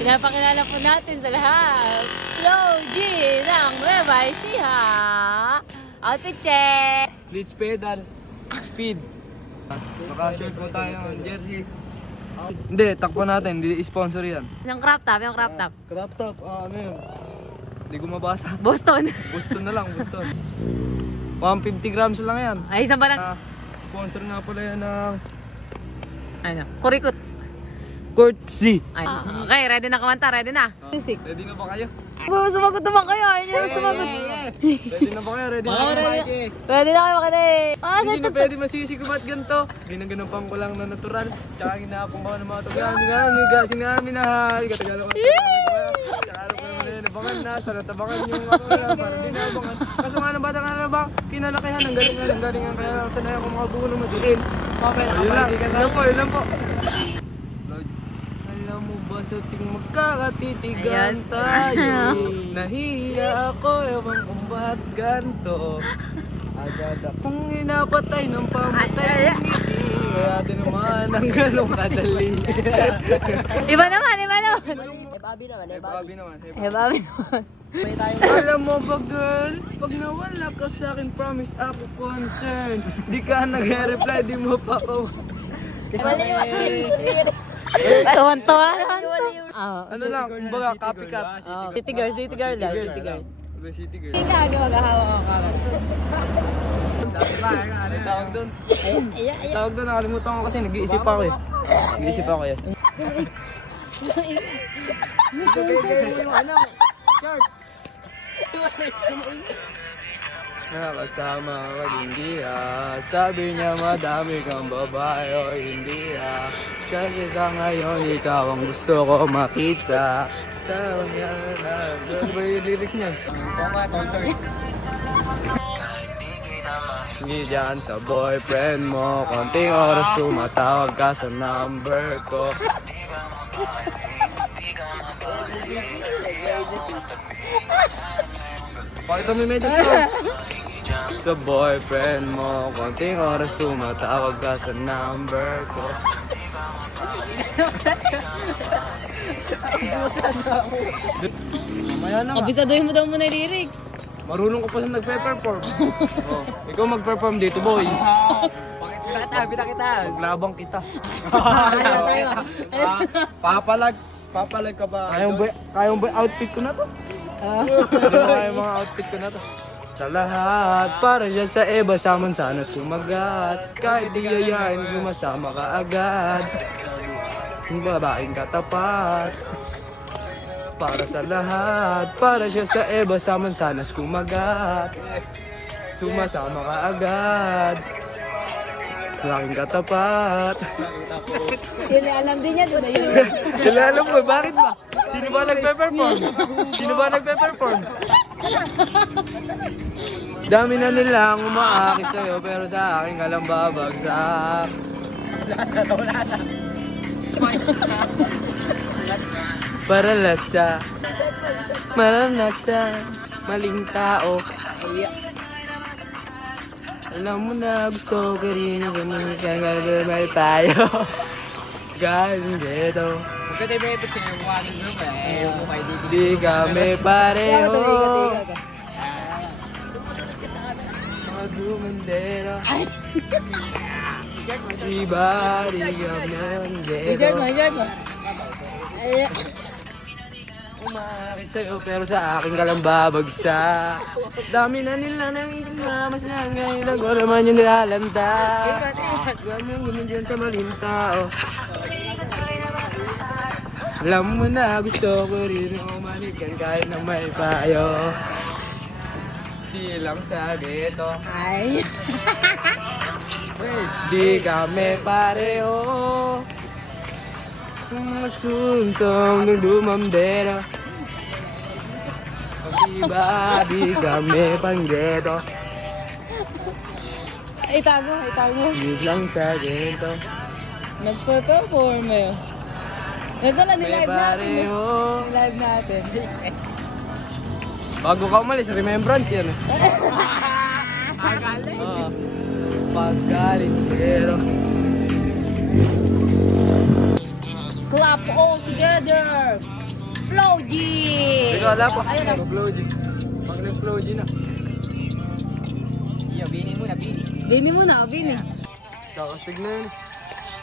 Pinapakilala po natin sa lahat. Slow G ng Nueva Ecija. Outfit check. Blitz pedal. Speed. Naka-shirt po tayo ng jersey. Hindi, takpo natin. Hindi sponsor yan. Yung crop top, yung crop top. Crop top, ano yun? Hindi ko mabasa. Boston. Boston na lang, Boston. 150 grams lang yan. Ay, isang barang. Sponsor nga pala yan ng Ano? Kurikuts. Courtesy. Okay, ready na kumanta, ready na. Music. Ready na ba kayo? Sumagot naman kayo, ayun yung sumagot. Ready na ba kayo? Ready na ba kayo? Ready na kayo makinig. Hindi na pwede masisi ko ba't ganito? Ginaganupan ko lang na natural. Tsaka hinahapong ko ng mga tugan. Gasin nga minahal. Katagalo ko. Tsaka ano pa naman na nabangan na. Sa natabangan yung ako yan. Para di nabangan. Kaso nga ng bata nga na ba? Kinalakihan. Ang galingan. Kaya lang sanay ako makabuo ng madiin. Okay, nakapagdi ka na. Yun lang po. Alam mo ba sa ting magkakatitigan tayo? Nahihiya ako, ewan kung ba't ganto. Agad akong inapatay ng pamatay ng ngiti. Kaya din naman ang ganong kadali. Iba naman. Ebabi naman. Alam mo ba girl, pag nawala ka sa akin, promise ako concern. Di ka nag-reply, di mo pa ko. Tuwan-tuwa. Ano lang, kumbaga copycat. City girl lang. City girl. Hindi ka mag-ahawak ang camera. Tawag doon. Tawag doon, nakalimutan ko kasi nag-iisip ako eh. Nag-iisip ako eh. Nakasama ka hindi sabi niya madami kang babae o hindi kasi sa ngayon ikaw ang gusto ko makita. Sabi niya ano ba yung lyrics niya? Hindi dyan sa boyfriend mo, konting oras tumatawag ka sa number ko. Bakit may medyas ko? Sa boyfriend mo, konting oras tumatawag ka sa number ko. Kabisaduhin mo daw muna yung lyrics. Marunong ko pa sa nagpe-perform. Ikaw mag-perform dito, boy. Bita kita. Maglabang kita. Papalag ka ba? Kayong ba outfit ko na to? Kaya mga outfit ko na to. Sa lahat, para siya sa iba, saman sana sumagat. Kahit di yayain, sumasama ka agad. Yung babaeng katapat. Para sa lahat, para siya sa iba, saman sana sumagat. Sumasama ka agad. Laking katapat. Yun alam din niya, doon na yun. Alam mo, bakit ba? Sino ba nagpe-perform? Dami na nilang umaakit sa'yo, pero sa akin ka lang babagsak. Para lasa, maranasan, maling tao. Alam mo na gusto ko rin ang ganun kaya gagawin tayo. Galing dito. Huwag ka tayo may ipit sa inyo mukha ng group eh. Di kami pareho. Mga dumandera. Diba? Di kami mandero. Major mo. Umakit sa'yo pero sa akin ka lang babagsak. Dami na nila nang mas na ngayon ako naman yung nilalanta. Ganun dyan sa maling tao. Alam mo na gusto ko rin umalikan kahit na may payo. Di lang sa ghetto. Ay. Di kami pareho. Masuntong ng lumambera. Diba di kami panggeto. Itago. Di lang sa ghetto. Nagpe-perform eh. Ito na, May pareho. Nilive natin. Bago ka umalis, remembrance yan. Paggalit pero Clap all together! wala pa. Ayun na. Mag-flow G. Pag nag-flow G na. Iyo, bini muna, bini. Bini muna, bini. Kakastig na yun.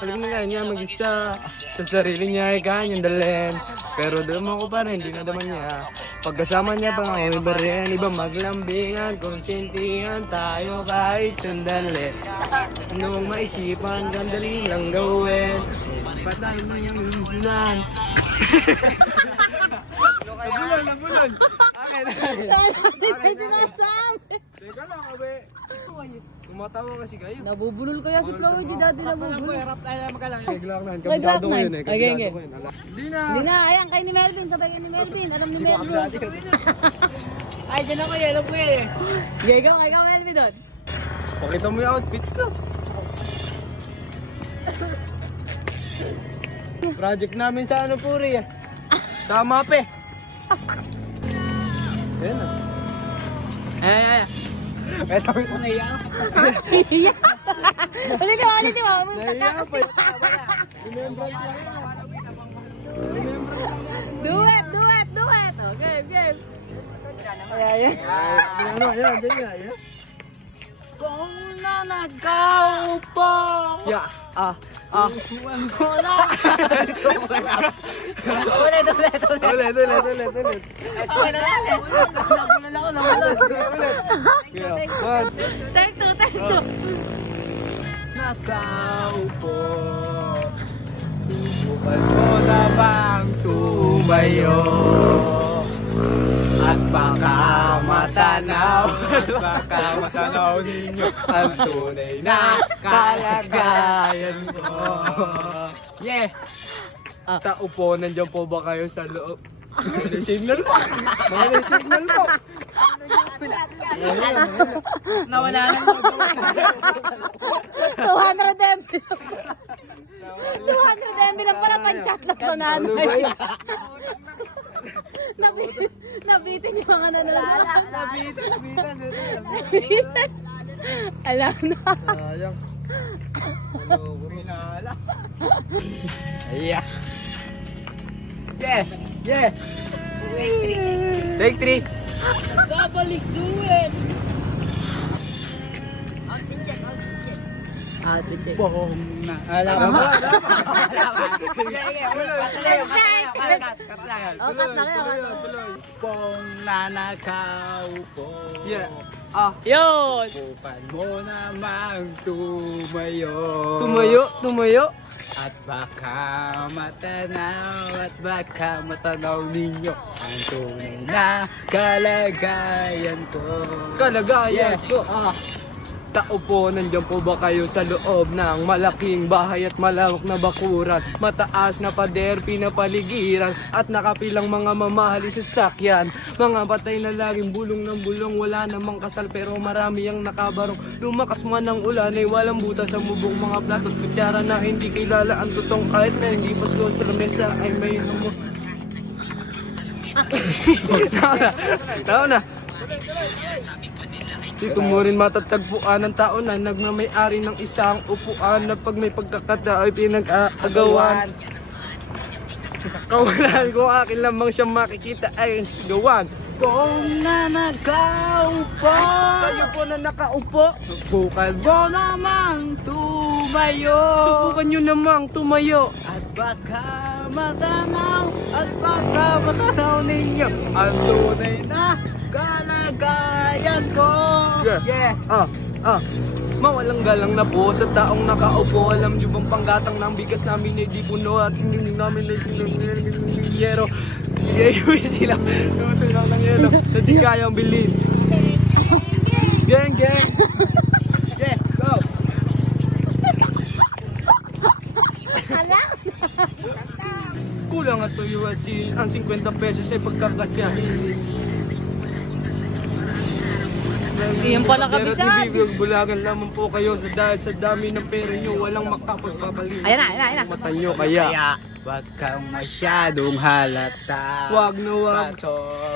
Alam na nga niya mag-isa. Sa sarili niya ay kanyang dalhin. Pero dama ko pa rin, di na daman niya. Pagkasama niya pa nga iba rin. Iba maglambingan, konsentihan tayo kahit sandali. Anong maisipan, gandali lang gawin. Patay mo yung isinan. Labunan. Akin. Teka lang, abe. Tumatawa kasi kayo. Nabubulol kaya si Chloe G dati nabubulol. Harap tayo magalang. Kailangan, kabisado ko yun eh. Okay, Kabisado ko yun. Hindi na. Hindi na, ayan kay ni Melvin, sabay kay ni Melvin. Alam ni Melvin. Ay, dyan ako yun, alam ko yun eh. Ikaw Melvin doon. Pakita mo yung outfit ko. Project namin sa ano puri ah. Sa mape. Ayan ah. Ay. Kaya sabi ko naiya ako. Iya. Ulit mo. Naiya pa. Remembrance lang yan. Duet. Oh, game. Ayan. Ayan. Kung nanagaw Yeah. Uwan ko na. Ulit. Ulit. Take two. Nakaupo. Subukan mo na bang tumayo? At baka matanaw ninyo ang tunay na kalagayan ko. Yeah! Taupo, nandiyan po ba kayo sa loob? May signal po. Nawala na mo. 200 MB. 200 MB lang pala pang-chat lang sa nanay. Nabitin yung mga nanonood. Nabitin. Alam na. Sayang. Minala. Yeah. Yeah. Take 3. Babalik duet. Outfit check. Bohong na. Alam mo. Oh, cut na kayo. Pong nanakaw po. Yeah. Yun. Bukan mo namang tumayo. Tumayo. At baka matanaw ninyo ang tunay na kalagayan ko. Taupo, nandiyan po ba kayo sa loob ng malaking bahay at malawak na bakuran? Mataas na pader, pinapaligiran at nakapilang mga mamahali sa sasakyan. Mga patay na laging bulong ng bulong, wala namang kasal pero marami ang nakabarong. Lumakas man ang ulan ay walang butas sa mubong, mga plato at kutsara na hindi kilala ang tutong kahit na hindi pasko sa lamesa ay may humo. Tao na. Dito mo rin matatagpuan ng tao na nagmamay-ari ng isang upuan na pag may pagkakataon ay pinag-aagawan. Kawalan ko akin lamang siyang makikita ay sigawan. kung nanakaupo, Kayo po na nakaupo, subukan mo namang tumayo. subukan nyo namang tumayo. At baka matanaw ninyo ang tunay na kalagayan ko. Yeah. Mawalang galang na po sa taong nakaupo. Alam nyo bang panggatang ng bigas namin ay di puno at hindi namin ay yero. Yayuwi sila. Tumutulong ng yelo na di kayang bilhin. Gang. Yeah, go. Kulang at tuyo asin ang 50 pesos ay pagkakasyahin. Iyon pala Pero kabisan. ibibig bulagan lamang po kayo sa dahil sa dami ng pera nyo walang makapagpapalit. Ayan na. Mata nyo kaya. Wag kang masyadong halata. Wag na wag.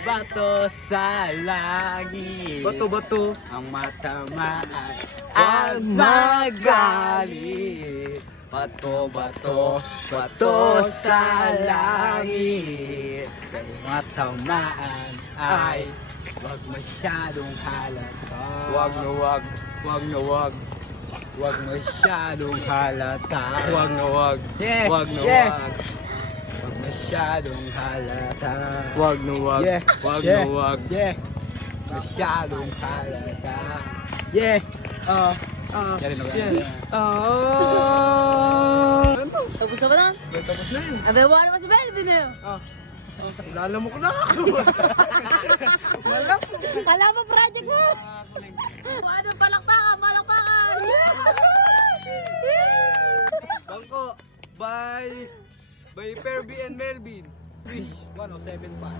Bato sa langit. Bato. Ang matama At magalit. Bato sa langit. Mga tamaan ay wag masyadong halata. Wag na wag. Wag na wag. Wag masyadong halata. Wag na wag. Yeah, Wag na yeah. wag. Wag masyadong halata. Wag na wag. Yeah, Wag yeah, na wag. Yeah. Masyadong halata. Yeah. Galing na Tapos na ba nun? Tapos na yun. Abe, wala naman si Melvin eh. Lala mo ko na ako. Malak. Kala mo project mo. Ano, palakpakan, palakpakan. Bangko. Bye. Bye Perby and Melvin. Fish 107 pa.